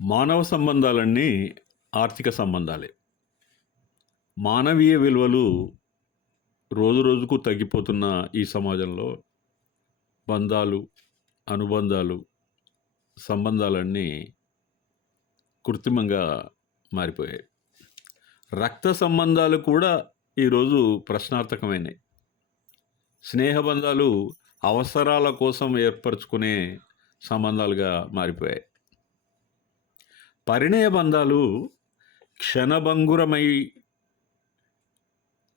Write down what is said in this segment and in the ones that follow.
మానవ సంబంధాలన్నీ ఆర్థిక సంబంధాలే. మానవీయ విలువలు రోజు రోజుకు తగ్గిపోతున్న ఈ సమాజంలో బంధాలు అనుబంధాలు సంబంధాలన్నీ కృత్రిమంగా మారిపోయాయి. రక్త సంబంధాలు కూడా ఈరోజు ప్రశ్నార్థకమైనవి స్నేహబంధాలు అవసరాల కోసం ఏర్పరచుకునే సంబంధాలుగా మారిపోయాయి. పరిణయ బంధాలు క్షణభంగురమై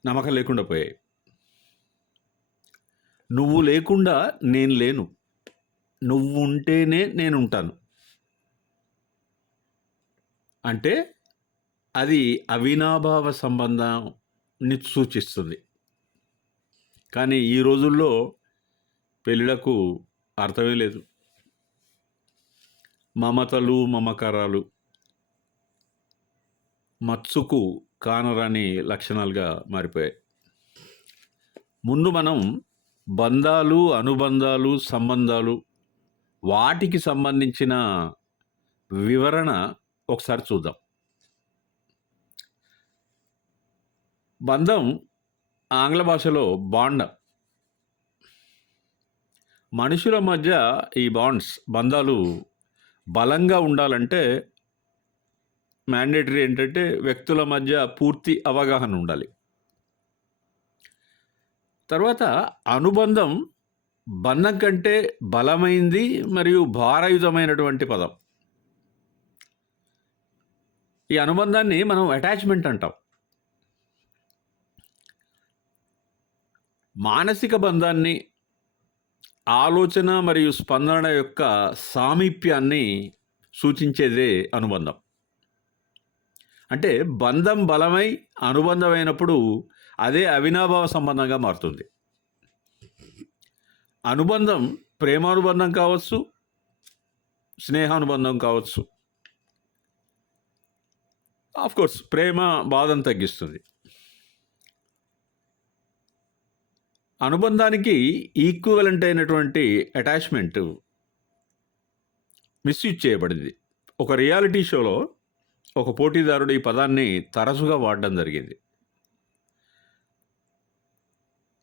నమ్మకం లేకుండా పోయాయి. నువ్వు లేకుండా నేను లేను. నువ్వు ఉంటేనే నేను ఉంటాను అంటే అది అవినాభావ సంబంధాన్ని సూచిస్తుంది. కానీ ఈ రోజుల్లో పెళ్ళిళ్ళకు అర్థమే లేదు. మమతలు మమకారాలు మత్సుకు కానరాని లక్షణాలుగా మారిపోయాయి. ముందు మనం బంధాలు అనుబంధాలు సంబంధాలు వాటికి సంబంధించిన వివరణ ఒకసారి చూద్దాం. బంధం ఆంగ్ల భాషలో బాండ్ మనుషుల మధ్య ఈ బాండ్స్ బంధాలు బలంగా ఉండాలంటే మ్యాండేటరీ ఏంటంటే వ్యక్తుల మధ్య పూర్తి అవగాహన ఉండాలి. తర్వాత అనుబంధం బంధం కంటే బలమైంది మరియు భారయుతమైనటువంటి పదం. ఈ అనుబంధాన్ని మనం అటాచ్మెంట్ అంటాం. మానసిక బంధాన్ని ఆలోచన మరియు స్పందన యొక్క సామీప్యాన్ని సూచించేదే అనుబంధం. అంటే బంధం బలమై అనుబంధమైనప్పుడు అదే అవినాభావ సంబంధంగా మారుతుంది. అనుబంధం ప్రేమానుబంధం కావచ్చు స్నేహానుబంధం కావచ్చు. కోర్స్ ప్రేమ బాధను తగ్గిస్తుంది. అనుబంధానికి ఈక్వలెంట్ అయినటువంటి అటాచ్మెంట్ మిస్యూజ్ చేయబడింది. ఒక రియాలిటీ షోలో ఒక పోటీదారుడు ఈ పదాన్ని తరచుగా వాడడం జరిగింది.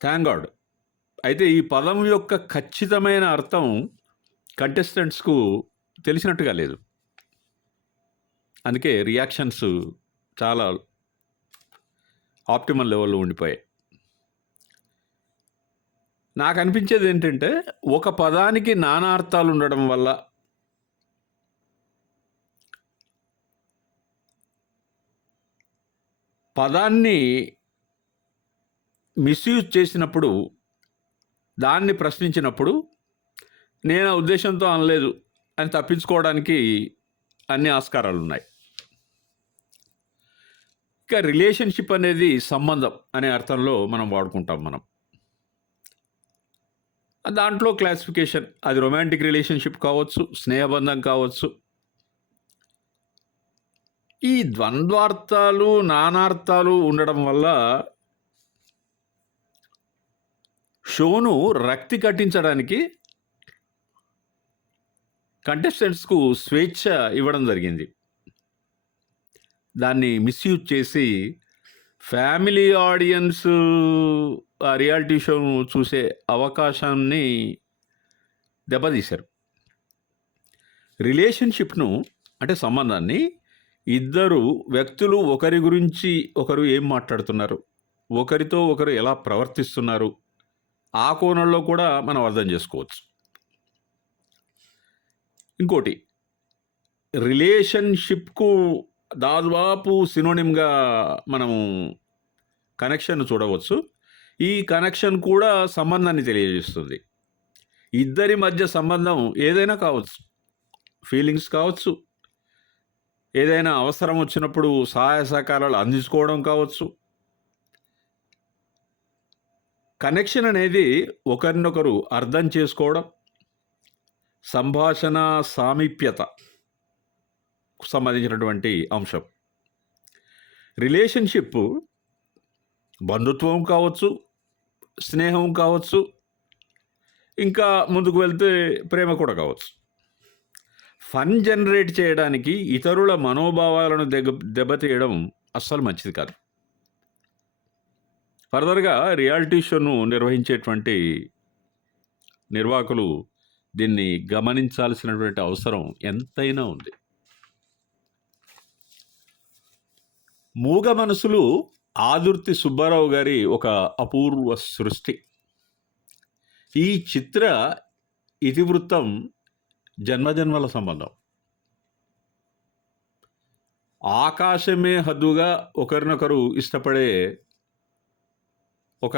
Thank God. అయితే ఈ పదం యొక్క ఖచ్చితమైన అర్థం కంటెస్టెంట్స్కు తెలిసినట్టుగా లేదు. అందుకే రియాక్షన్స్ చాలా ఆప్టిమల్ లెవెల్లో ఉండిపోయాయి. నాకు అనిపించేది ఏంటంటే ఒక పదానికి నానా అర్థాలు ఉండడం వల్ల పదాన్ని మిస్యూజ్ చేసినప్పుడు దాన్ని ప్రశ్నించినప్పుడు నేను ఆ ఉద్దేశంతో అనలేదు అని తప్పించుకోవడానికి అన్ని ఆస్కారాలు ఉన్నాయి. ఇక రిలేషన్షిప్ అనేది సంబంధం అనే అర్థంలో మనం వాడుకుంటాం మనం. దాంట్లో క్లాసిఫికేషన్ అది రొమాంటిక్ రిలేషన్షిప్ కావచ్చు స్నేహబంధం కావచ్చు ఈ ద్వంద్వార్థాలు నానార్థాలు ఉండడం వల్ల షోను రక్తి కట్టించడానికి కంటెస్టెంట్స్కు స్వేచ్ఛ ఇవ్వడం జరిగింది. దాన్ని మిస్యూజ్ చేసి ఫ్యామిలీ ఆడియన్స్ ఆ రియాలిటీ షోను చూసే అవకాశాన్ని దెబ్బతీశారు. రిలేషన్షిప్ను అంటే సంబంధాన్ని ఇద్దరు వ్యక్తులు ఒకరి గురించి ఒకరు ఏం మాట్లాడుతున్నారు? ఒకరితో ఒకరు ఎలా ప్రవర్తిస్తున్నారు? ఆ కోణంలో కూడా మనం అర్థం చేసుకోవచ్చు. ఇంకోటి రిలేషన్షిప్కు దాదాపు సినోనిమ్గా మనము కనెక్షన్ చూడవచ్చు. ఈ కనెక్షన్ కూడా సంబంధాన్ని తెలియజేస్తుంది. ఇద్దరి మధ్య సంబంధం ఏదైనా కావచ్చు. ఫీలింగ్స్ కావచ్చు. ఏదైనా అవసరం వచ్చినప్పుడు సహాయ సహకారాలు అందించుకోవడం కావచ్చు. కనెక్షన్ అనేది ఒకరినొకరు అర్థం చేసుకోవడం సంభాషణ సామీప్యత సంబంధించినటువంటి అంశం. రిలేషన్షిప్ బంధుత్వం కావచ్చు స్నేహం కావచ్చు ఇంకా ముందుకు వెళ్తే ప్రేమ కూడా కావచ్చు. ఫన్ జనరేట్ చేయడానికి ఇతరుల మనోభావాలను దెబ్బ దెబ్బతీయడం అస్సలు మంచిది కాదు. ఫర్దర్గా రియాలిటీ షోను నిర్వహించేటువంటి నిర్వాహకులు దీన్ని గమనించాల్సినటువంటి అవసరం ఎంతైనా ఉంది. మూగ మనసులు ఆదుర్తి సుబ్బారావు గారి ఒక అపూర్వ సృష్టి. ఈ చిత్ర ఇతివృత్తం జన్మజన్మల సంబంధం. ఆకాశమే హద్దుగా ఒకరినొకరు ఇష్టపడే ఒక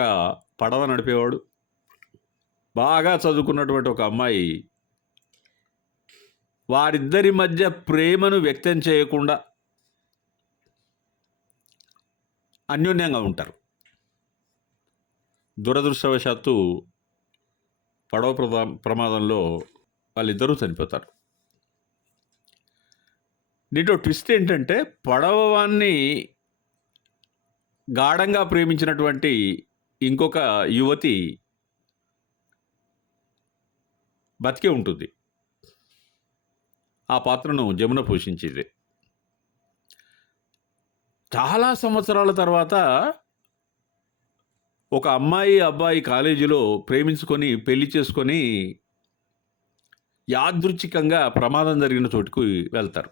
పడవ నడిపేవాడు బాగా చదువుకున్నటువంటి ఒక అమ్మాయి వారిద్దరి మధ్య ప్రేమను వ్యక్తం చేయకుండా అన్యోన్యంగా ఉంటారు. దురదృష్టవశాత్తు పడవ ప్రమాదంలో వాళ్ళిద్దరూ చనిపోతారు. దీంట్లో ట్విస్ట్ ఏంటంటే పడవవాన్ని గాఢంగా ప్రేమించినటువంటి ఇంకొక యువతి బతికే ఉంటుంది. ఆ పాత్రను జమున పోషించేది. చాలా సంవత్సరాల తర్వాత ఒక అమ్మాయి అబ్బాయి కాలేజీలో ప్రేమించుకొని పెళ్ళి చేసుకొని యాదృచ్ఛికంగా ప్రమాదం జరిగిన చోటుకు వెళ్తారు.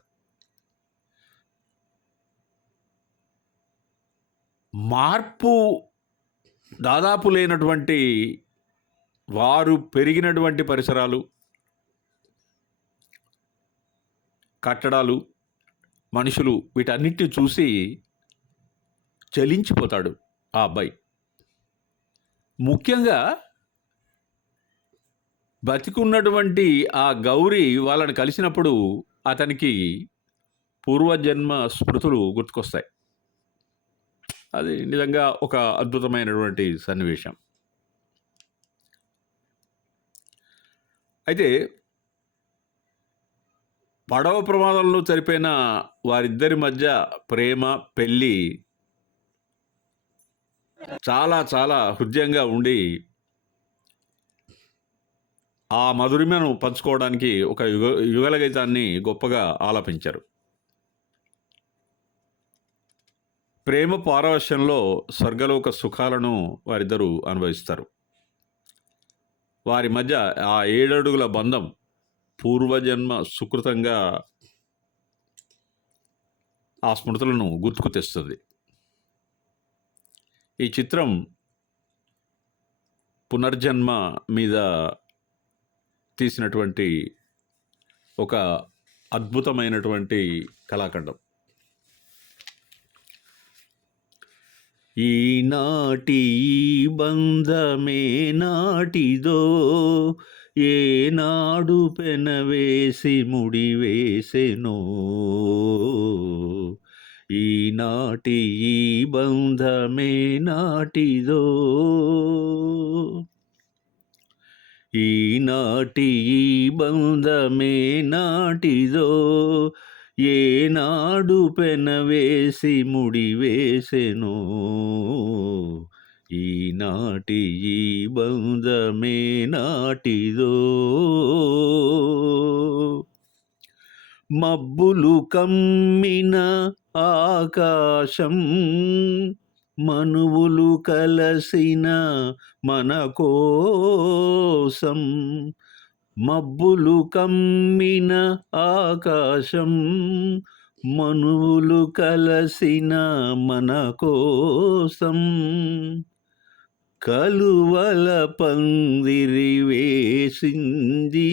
మార్పు దాదాపు లేనటువంటి వారు పెరిగినటువంటి పరిసరాలు కట్టడాలు మనుషులు వీటన్నిటిని చూసి చలించిపోతాడు ఆ అబ్బాయి. ముఖ్యంగా బతికున్నటువంటి ఆ గౌరీ వాళ్ళని కలిసినప్పుడు అతనికి పూర్వజన్మ స్మృతులు గుర్తుకొస్తాయి. అది నిజంగా ఒక అద్భుతమైనటువంటి సన్నివేశం. అయితే పడవ ప్రమాదంలో చనిపోయిన వారిద్దరి మధ్య ప్రేమ పెళ్ళి చాలా చాలా హృదయంగా ఉండి ఆ మధురిమను పంచుకోవడానికి ఒక యుగ యుగలగీతాన్ని గొప్పగా ఆలపించారు. ప్రేమ పారవశ్యంలో స్వర్గలోక సుఖాలను వారిద్దరూ అనుభవిస్తారు. వారి మధ్య ఆ ఏడడుగుల బంధం పూర్వజన్మ సుకృతంగా ఆ స్మృతులను గుర్తుకు తెస్తుంది. ఈ చిత్రం పునర్జన్మ మీద తీసినటువంటి ఒక అద్భుతమైనటువంటి కళాఖండం. ఈనాటి బంధమే నాటిదో ఏనాడు పెనవేసి ముడివేసెనో. ఈనాటి ఈ బంధమే నాటిదో ఈనాటి ఈ బంధమే నాటిదో ఏనాడు పెనవేసి ముడివేసెనో ఈనాటి ఈ బంధమే నాటిదో మబ్బులు కమ్మిన ఆకాశం మనువులు కలసిన మన కోసం మబ్బులు కమ్మిన ఆకాశం మనువులు కలసిన మన కోసం కలువల పందిరి వేసింది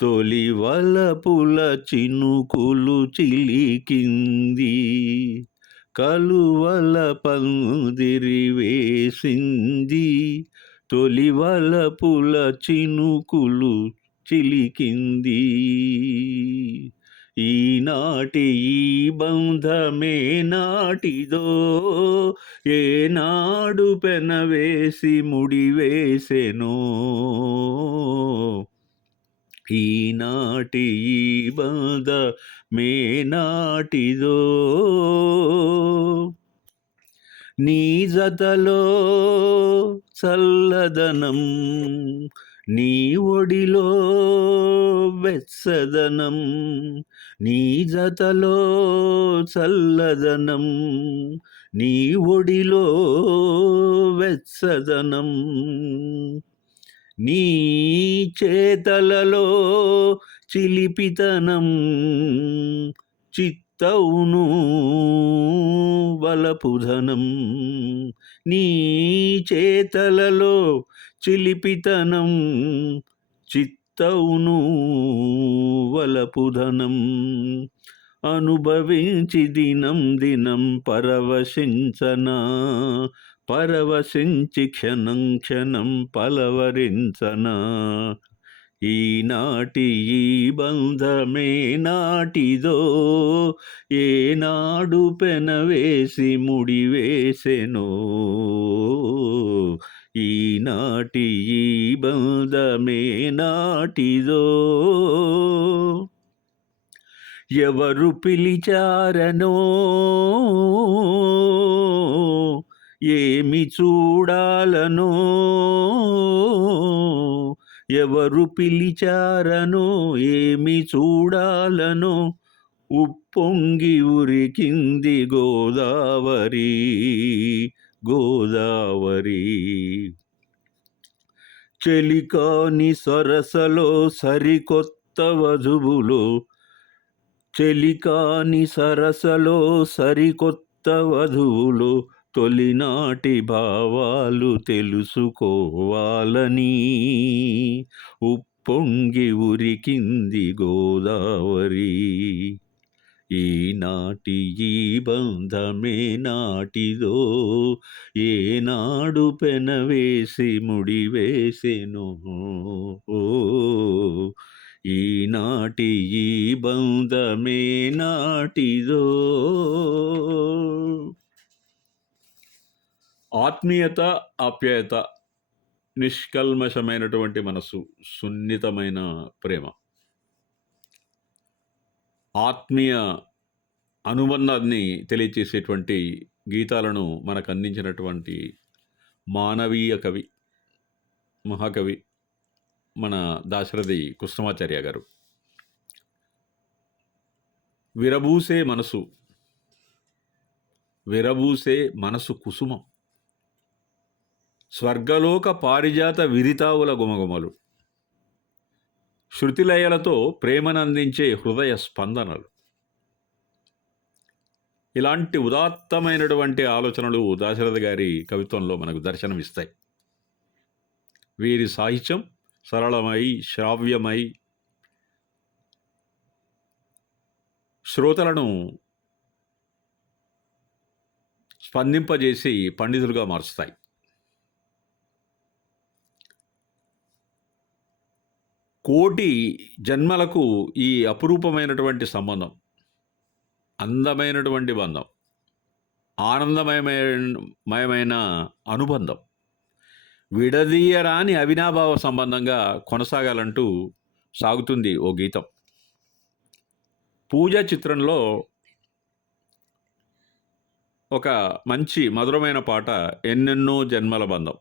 తొలివల పుల చినుకులు చిలికింది. కలువల పందిరి వేసింది. తొలివల పుల చినుకులు చిలికింది. ఈనాటి ఈ బంధమే నాటిదో ఏనాడు పెనవేసి ముడివేసెనో. ఈనాటి ఈ బాధ మే నాటిదో నీ జతలో చల్లదనం నీ ఒడిలో వెచ్చదనం నీ జతలో చల్లదనం నీ ఒడిలో వెచ్చదనం. నీ చేతలలో చిలిపితనం చిత్తౌను వలపుధనం నీ చేతలలో చిలిపితనం చిత్తౌను వలపుధనం అనుభవించి దినం దినం పరవశించనా పరవశించి క్షణం క్షణం పలవరించనా. ఈనాటి ఈ బంధమే నాటిదో ఏనాడు పెనవేసి ముడివేసెనో. ఈనాటి ఈ బంధమే నాటిదో ఎవరు పిలిచారనో. ఏమి చూడాలనో? ఎవరు పిలిచారనో? ఏమి చూడాలనో? ఉప్పొంగి ఉరికింది గోదావరి గోదావరి. చెలికాని సరసలో సరికొత్త వధువులు చెలికాని సరసలో సరికొత్త వధువులు తొలినాటి భావాలు తెలుసుకోవాలని. ఉప్పొంగి ఉరికింది గోదావరి. ఈనాటి ఈ బంధమే నాటిదో ఏనాడు పెనవేసి ముడివేసెను. ఓ ఈనాటి ఈ బంధమే నాటిదో. ఆత్మీయత ఆప్యాయత నిష్కల్మషమైనటువంటి మనసు సున్నితమైన ప్రేమ. ఆత్మీయ అనుబంధాన్ని తెలియచేసేటువంటి గీతాలను మనకు అందించినటువంటి మానవీయ కవి మహాకవి మన దాశరథి కృష్ణమాచార్య గారు. విరబూసే మనసు విరబూసే మనసు కుసుమం. స్వర్గలోక పారిజాత విరితావుల గుమగుమలు. శృతిలయలతో ప్రేమనందించే హృదయ స్పందనలు. ఇలాంటి ఉదాత్తమైనటువంటి ఆలోచనలు దాశరథ గారి కవిత్వంలో మనకు దర్శనమిస్తాయి. వీరి సాహిత్యం సరళమై శ్రావ్యమై శ్రోతలను స్పందింపజేసి పండితులుగా మారుస్తాయి. కోటి జన్మలకు ఈ అపురూపమైనటువంటి సంబంధం అందమైనటువంటి బంధం ఆనందమయమయమైన అనుబంధం విడదీయరాని అవినాభావ సంబంధంగా కొనసాగాలంటూ సాగుతుంది ఓ గీతం. పూజ చిత్రంలో ఒక మంచి మధురమైన పాట ఎన్నెన్నో జన్మల బంధం.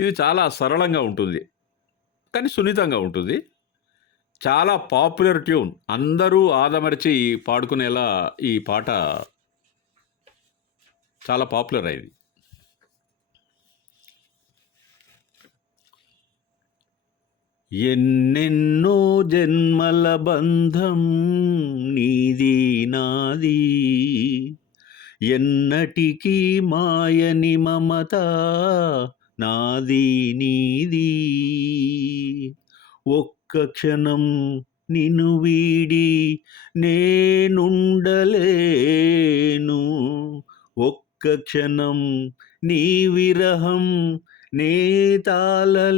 ఇది చాలా సరళంగా ఉంటుంది. కానీ సున్నితంగా ఉంటుంది. చాలా పాపులర్ ట్యూన్. అందరూ ఆదమరిచి పాడుకునేలా ఈ పాట చాలా పాపులర్ అయింది. ఎన్నెన్నో జన్మల బంధం నీది నాది. ఎన్నటికీ మాయని మమత నాది నీది. ఒక్క క్షణం నిన్ను వీడి నేనుండలేను. ఒక్క క్షణం నీ విరహం నే తాళలేను.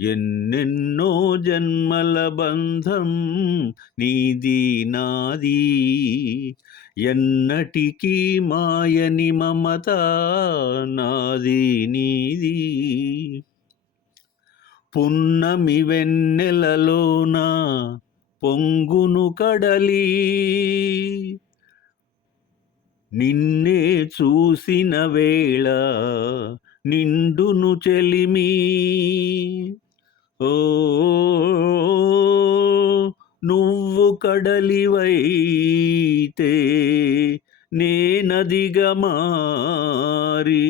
ఎన్నెన్నో జన్మల బంధం నీది నాది. ఎన్నటికీ మాయని మమత నాది నీది. పున్నమి వెన్నెలలోన పొంగును కడలి. నిన్నే చూసిన వేళ నిండును చెలిమి. ఓ నువ్వు కడలివైతే నేనదిగా మారి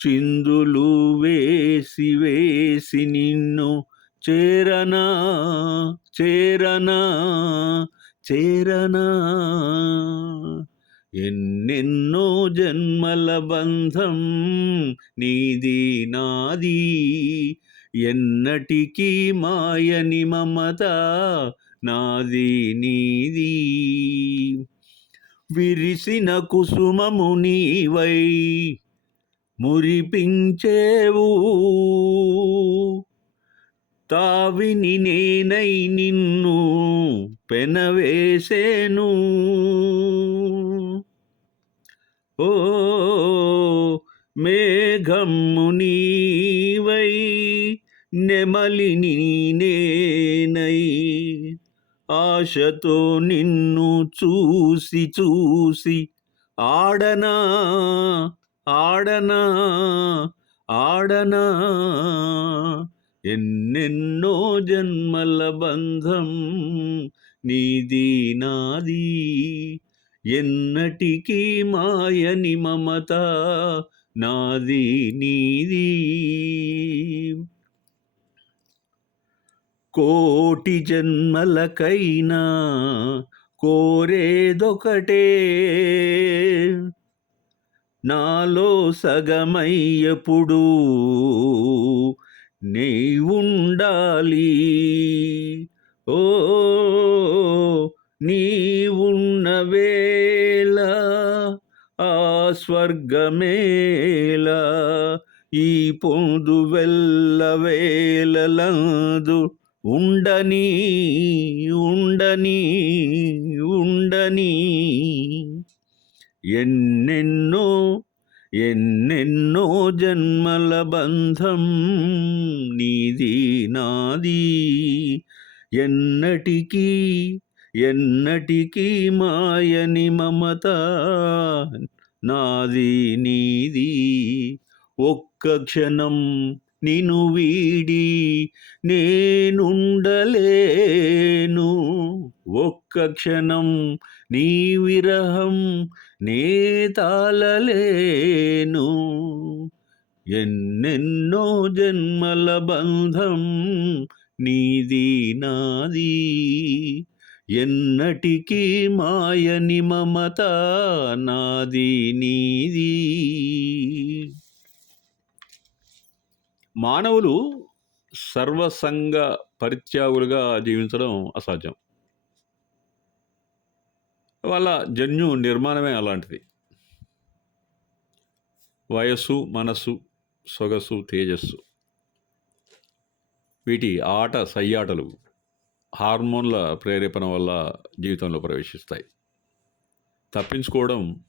చిందులు వేసి వేసి నిన్ను చేరనా చేరనా చేరనా. ఎన్నెన్నో జన్మల బంధం నీది నాది ఎన్నటికీ మాయని మమత నాది నీది. విరిసిన కుసుమము నీవై మురిపించేవు. తావిని నేనై నిన్ను పెనవేసేను. ఓ మేఘమ్ము నీవై నెమలిని నేనై ఆశతో నిన్ను చూసి చూసి ఆడనా ఆడనా ఆడనా. ఎన్నెన్నో జన్మల బంధం నీది నాది. ఎన్నటికీ మాయని మమత నాది నీది. కోటి జన్మలకైనా కోరేదొకటే. నాలో సగమయ్యప్పుడు నీ ఉండాలి ఓ నీ ఉన్న వేళ ఆ స్వర్గమేళ ఈ పొందు వెళ్ళ వేళలందు ఉండని ఉండని ఉండని. ఎన్నెన్నో ఎన్నెన్నో జన్మల బంధం నీది నాది. ఎన్నటికీ ఎన్నటికీ మాయని మమత నాది నీది. ఒక్క క్షణం నిను వీడి నేనుండలేను. ఒక్క క్షణం నీ విరహం నే తాళలేను. ఎన్నెన్నో జన్మల బంధం నీది నాది. ఎన్నటికీ మాయని మమత నాది నీది. మానవులు సర్వసంగ పరిత్యాగులుగా జీవించడం అసాధ్యం. వాళ్ళ జన్యు నిర్మాణమే అలాంటిది. వయస్సు మనస్సు సొగసు తేజస్సు. వీటి ఆట సయ్యాటలు హార్మోన్ల ప్రేరేపణ వల్ల జీవితంలో ప్రవేశిస్తాయి. తప్పించుకోవడం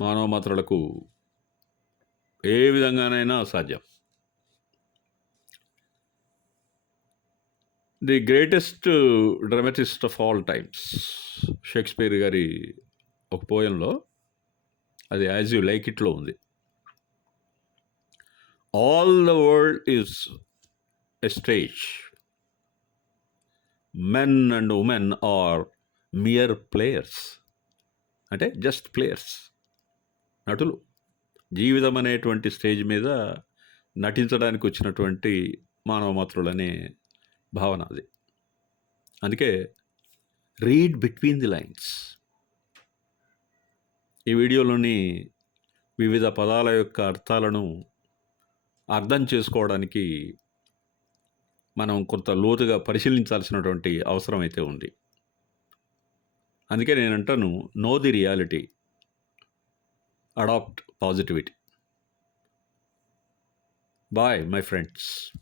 మానవ మాత్రలకు ఏ విధంగానైనా అసాధ్యం. The greatest dramatist of all times. Shakespeare గారి ఒక పోయంలో అది యాజ్ యూ లైక్ ఇట్లో ఉంది. All the world is a stage. Men and women are mere players. అంటే జస్ట్ ప్లేయర్స్. నటులు. జీవితం అనేటువంటి స్టేజ్ మీద నటించడానికి వచ్చినటువంటి మానవ మాత్రులనే భావన అది. అందుకే రీడ్ బిట్వీన్ ది లైన్స్ ఈ వీడియోలోని వివిధ పదాల యొక్క అర్థాలను అర్థం చేసుకోవడానికి మనం కొంత లోతుగా పరిశీలించాల్సినటువంటి అవసరం అయితే ఉంది. అందుకే నేను అంటాను know the reality adopt positivity bye my friends